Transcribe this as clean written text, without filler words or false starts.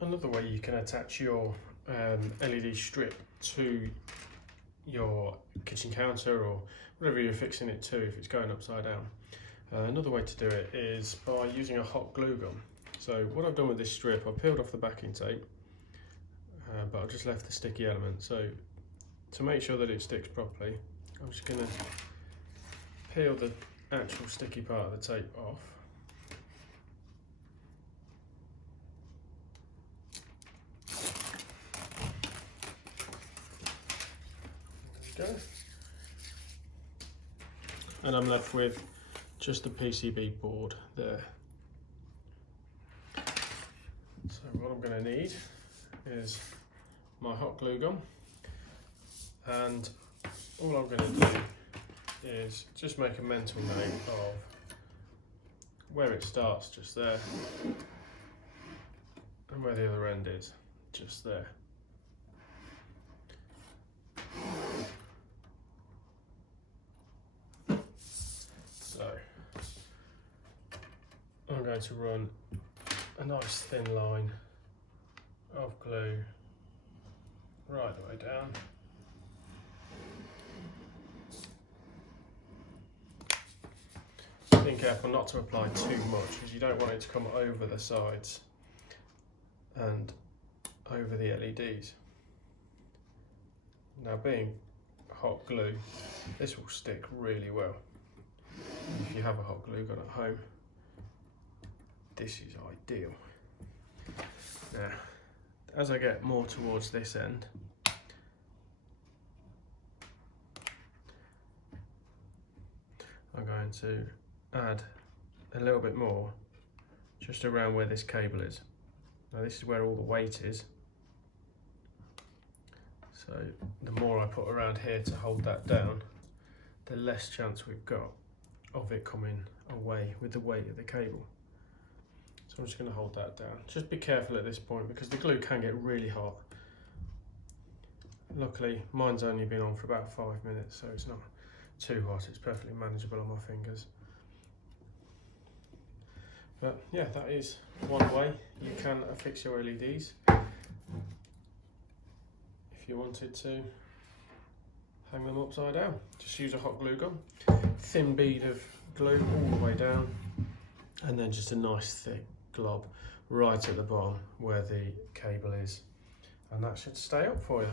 Another way you can attach your LED strip to your kitchen counter or whatever you're fixing it to if it's going upside down. Another way to do it is by using a hot glue gun. So what I've done with this strip, I've peeled off the backing tape, but I've just left the sticky element. So to make sure that it sticks properly, I'm just going to peel the actual sticky part of the tape off. There we go. And I'm left with just the PCB board there. So what I'm going to need is my hot glue gun, and all I'm going to do is just make a mental note of where it starts, just there, and where the other end is, just there. So I'm going to run a nice thin line of glue right the way down. Being careful not to apply too much, because you don't want it to come over the sides and over the LEDs. Now, being hot glue, this will stick really well. If you have a hot glue gun at home, this is ideal. Now, as I get more towards this end, I'm going to add a little bit more just around where this cable is. Now this is where all the weight is, so the more I put around here to hold that down, the less chance we've got of it coming away with the weight of the cable. So I'm just going to hold that down. Just be careful at this point because the glue can get really hot. Luckily mine's only been on for about 5 minutes, so it's not too hot, it's perfectly manageable on my fingers. But yeah, that is one way you can affix your LEDs. If you wanted to hang them upside down, just use a hot glue gun, thin bead of glue all the way down, and then just a nice thick glob right at the bottom where the cable is, and that should stay up for you.